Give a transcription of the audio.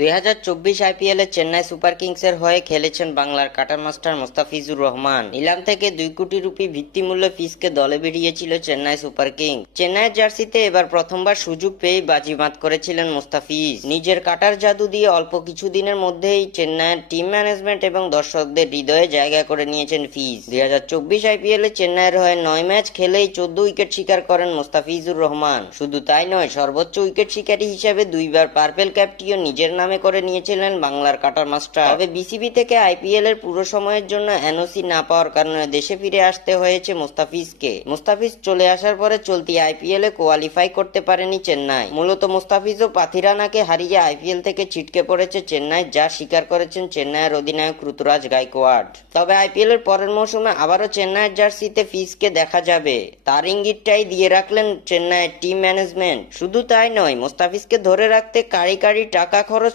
2024 আইপিএলে চেন্নাই সুপার কিংসের হয়ে খেলেছেন বাংলার কাটার মাস্টার মোস্তাফিজুর রহমান। নিলাম থেকে 2 কোটি রুপি ভিত্তিমূল্য ফিসকে দলে বেরিয়েছিল চেন্নাই সুপার কিংস। চেন্নাইয়ের জার্সিতে এবার প্রথমবার সুযোগ পেয়ে বাজিমাত করেছিলেন মোস্তাফিজ। নিজের কাটার জাদু দিয়ে অল্প কিছুদিনের মধ্যেই চেন্নাইয়ের টিম ম্যানেজমেন্ট এবং দর্শকদের হৃদয়ে জায়গা করে নিয়েছেন ফিজ। 2024 আইপিএলে চেন্নাইয়ের হয়ে 9 ম্যাচ খেলেই 14 উইকেট শিকার করেন মোস্তাফিজুর রহমান। শুধু তাই নয়, সর্বোচ্চ উইকেট শিকারী হিসেবে 2বার পার্পেল ক্যাপটিও নিজের নামে করে নিয়েছিলেন বাংলার কাটার মাস্টার। তবে বিসিবি থেকে আইপিএল এর পুরো সময়ের জন্য এনওসি না পাওয়ার কারণে দেশে ফিরে আসতে হয়েছে মোস্তাফিজকে। মোস্তাফিজ চলে আসার পরে চলতি আইপিএল এ কোয়ালিফাই করতে পারেনি চেন্নাই। মূলত মোস্তাফিজ ও পাথিরানাকে হারিয়ে আইপিএল থেকে ছিটকে পড়েছে চেন্নাই, যা স্বীকার করেছেন চেন্নাইয়ের অধিনায়ক ঋতুরাজ গাইকোয়াড। তবে আইপিএল এর পরের মৌসুমে আবারও চেন্নাইয়ের জার্সিতে ফিজকে দেখা যাবে, তার ইঙ্গিতটাই দিয়ে রাখলেন চেন্নাইয়ের টিম ম্যানেজমেন্ট। শুধু তাই নয়, মোস্তাফিজকে ধরে রাখতে কারি কারি টাকা খরচ